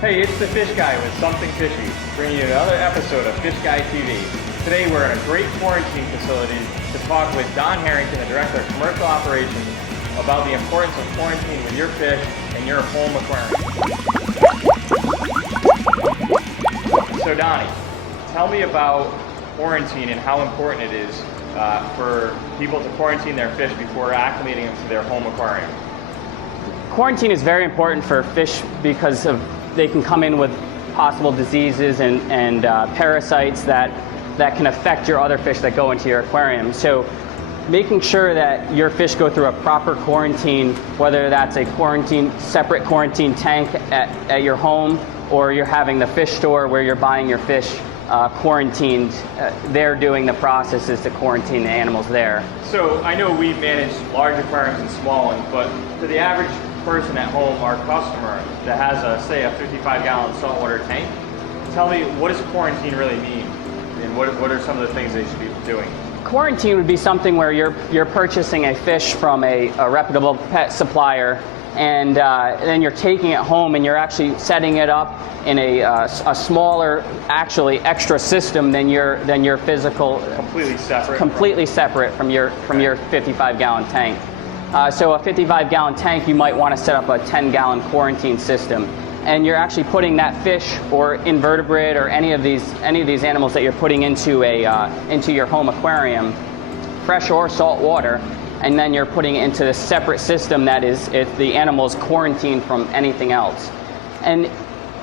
Hey, it's the Fish Guy with Something Fishy, bringing you another episode of Fish Guy TV. Today we're in a great quarantine facility to talk with Don Harrington, the Director of Commercial Operations, about the importance of quarantine with your fish in your home aquarium. So Donnie, tell me about quarantine and how important it is for people to quarantine their fish before acclimating them to their home aquarium. Quarantine is very important for fish because they can come in with possible diseases and parasites that can affect your other fish that go into your aquarium. So making sure that your fish go through a proper quarantine, whether that's a separate quarantine tank at your home, or you're having the fish store where you're buying your fish quarantined, they're doing the processes to quarantine the animals there. So I know we manage large aquariums and small ones, but to the average person at home, our customer that has say a 55-gallon saltwater tank, tell me, what does quarantine really mean, and what are some of the things they should be doing? Quarantine would be something where you're purchasing a fish from a reputable pet supplier, and then you're taking it home and you're actually setting it up in a smaller, actually extra system than your physical. Completely separate from your 55-gallon tank. So a 55-gallon tank, you might want to set up a 10-gallon quarantine system, and you're actually putting that fish or invertebrate or any of these animals that you're putting into your home aquarium, fresh or salt water, and then you're putting it into a separate system that is the animal's quarantined from anything else.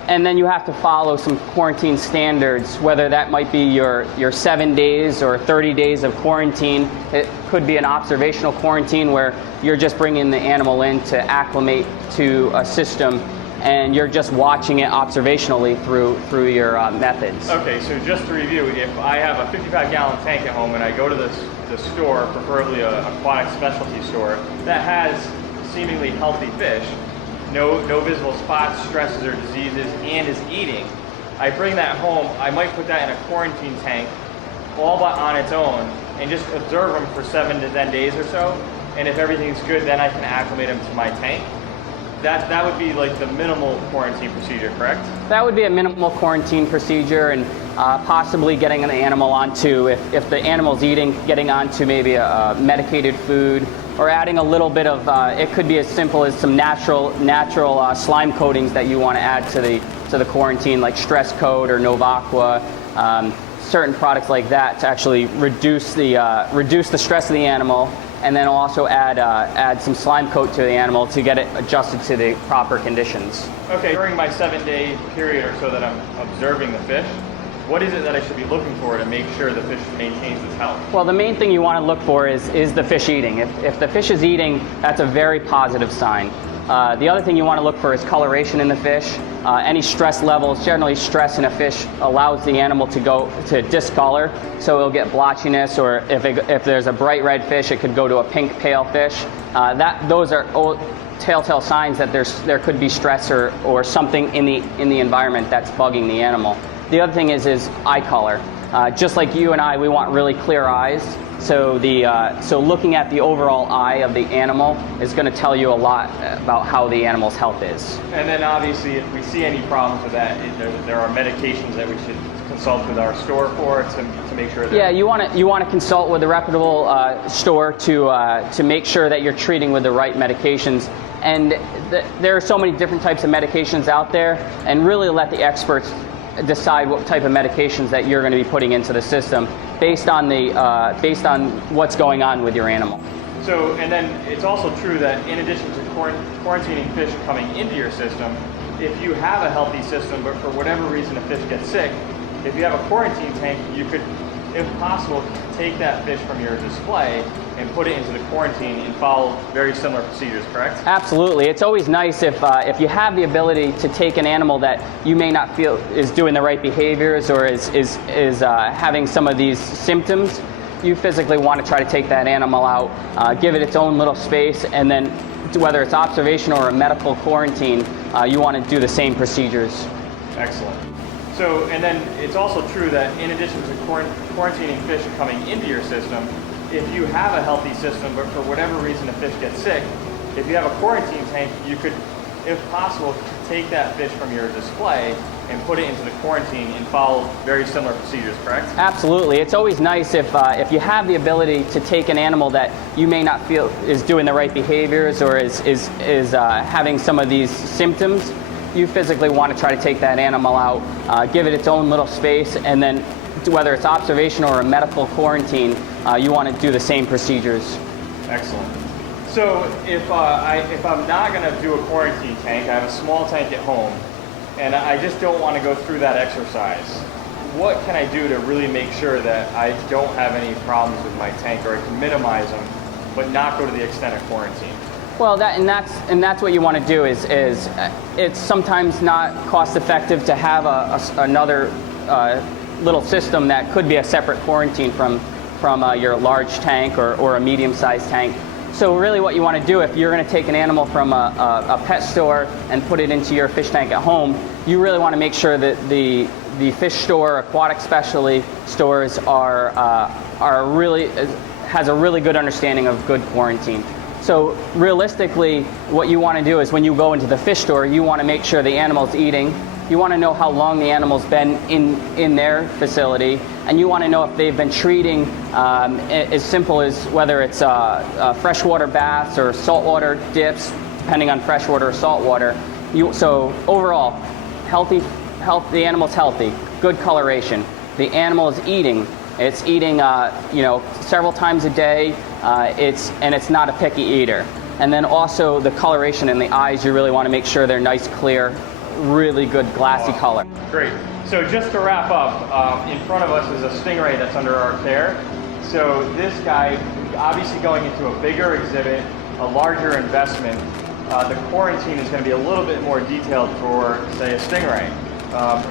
And then you have to follow some quarantine standards, whether that might be your 7 days or 30 days of quarantine. It could be an observational quarantine where you're just bringing the animal in to acclimate to a system, and you're just watching it observationally through your methods. Okay, so just to review, if I have a 55-gallon tank at home and I go to the store, preferably an aquatic specialty store, that has seemingly healthy fish, no visible spots, stresses, or diseases, and is eating, I bring that home, I might put that in a quarantine tank all but on its own and just observe them for 7 to 10 days or so, and if everything's good, then I can acclimate them to my tank. That would be like the minimal quarantine procedure, correct? That would be a minimal quarantine procedure, and possibly getting the animal onto, if the animal's eating, getting onto maybe a medicated food, or adding a little bit of, it could be as simple as some natural slime coatings that you want to add to the quarantine, like Stress Coat or Novaqua, certain products like that to actually reduce the stress of the animal, and then also add some slime coat to the animal to get it adjusted to the proper conditions. Okay, during my 7-day period or so that I'm observing the fish, what is it that I should be looking for to make sure the fish maintains its health? Well, the main thing you want to look for is the fish eating. If the fish is eating, that's a very positive sign. The other thing you want to look for is coloration in the fish. Any stress levels, generally stress in a fish allows the animal to discolor, so it'll get blotchiness, or if there's a bright red fish, it could go to a pink pale fish. Those are telltale signs that there could be stress or something in the environment that's bugging the animal. The other thing is eye color. Just like you and I, we want really clear eyes. So looking at the overall eye of the animal is going to tell you a lot about how the animal's health is. And then obviously, if we see any problems with that, there are medications that we should consult with our store for to make sure that. Yeah, you want to consult with a reputable store to make sure that you're treating with the right medications. And there are so many different types of medications out there, and really let the experts decide what type of medications that you're going to be putting into the system based on what's going on with your animal. So, and then it's also true that in addition to quarantining fish coming into your system, if you have a healthy system, but for whatever reason a fish gets sick, if you have a quarantine tank, you could, if possible, take that fish from your display and put it into the quarantine and follow very similar procedures, correct? Absolutely. It's always nice if you have the ability to take an animal that you may not feel is doing the right behaviors or is having some of these symptoms. You physically want to try to take that animal out, give it its own little space, and then whether it's observational or a medical quarantine, you want to do the same procedures. Excellent. So, and then it's also true that in addition to quarantining fish coming into your system, if you have a healthy system, but for whatever reason a fish gets sick, if you have a quarantine tank, you could, if possible, to take that fish from your display and put it into the quarantine and follow very similar procedures, correct? Absolutely. It's always nice if you have the ability to take an animal that you may not feel is doing the right behaviors or is having some of these symptoms. You physically want to try to take that animal out, give it its own little space, and then whether it's observation or a medical quarantine, you want to do the same procedures. Excellent. So if I'm not going to do a quarantine tank, I have a small tank at home, and I just don't want to go through that exercise, what can I do to really make sure that I don't have any problems with my tank, or I can minimize them, but not go to the extent of quarantine? Well, that's what you want to do. Is it's sometimes not cost effective to have another little system that could be a separate quarantine from your large tank or a medium-sized tank. So really what you want to do, if you're going to take an animal from a pet store and put it into your fish tank at home, you really want to make sure that the fish store, aquatic specialty stores has a really good understanding of good quarantine. So realistically, what you want to do is when you go into the fish store, you want to make sure the animal's eating. You want to know how long the animal's been in their facility, and you want to know if they've been treating as simple as whether it's freshwater baths or saltwater dips, depending on freshwater or saltwater. So overall, the animal's healthy, good coloration. The animal is eating. It's eating, several times a day. It's not a picky eater. And then also the coloration in the eyes, you really want to make sure they're nice, clear, really good glassy color. Great. So just to wrap up, in front of us is a stingray that's under our care. So this guy, obviously going into a bigger exhibit, a larger investment, the quarantine is going to be a little bit more detailed for, say, a stingray.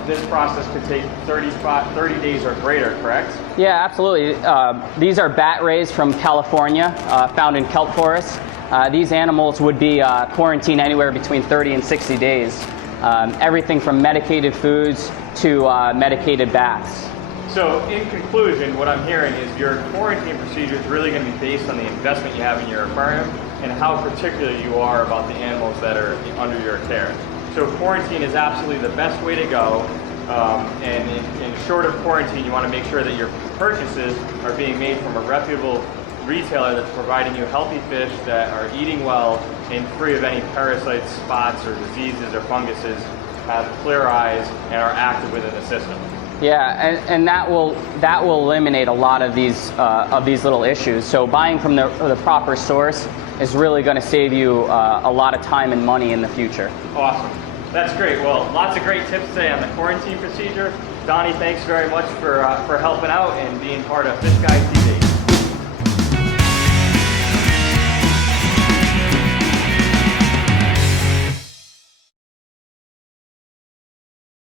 This process could take 30 days or greater, correct? Yeah, absolutely. These are bat rays from California, found in kelp forests. These animals would be quarantined anywhere between 30 and 60 days. Everything from medicated foods to medicated baths. So in conclusion, what I'm hearing is your quarantine procedure is really going to be based on the investment you have in your aquarium and how particular you are about the animals that are under your care. So quarantine is absolutely the best way to go. And in short of quarantine, you want to make sure that your purchases are being made from a reputable retailer that's providing you healthy fish that are eating well and free of any parasites, spots, or diseases or funguses, have clear eyes, and are active within the system. Yeah, and that will eliminate a lot of these little issues. So buying from the proper source is really going to save you a lot of time and money in the future. Awesome. That's great. Well, lots of great tips today on the quarantine procedure. Donnie, thanks very much for helping out and being part of Fish Guy TV.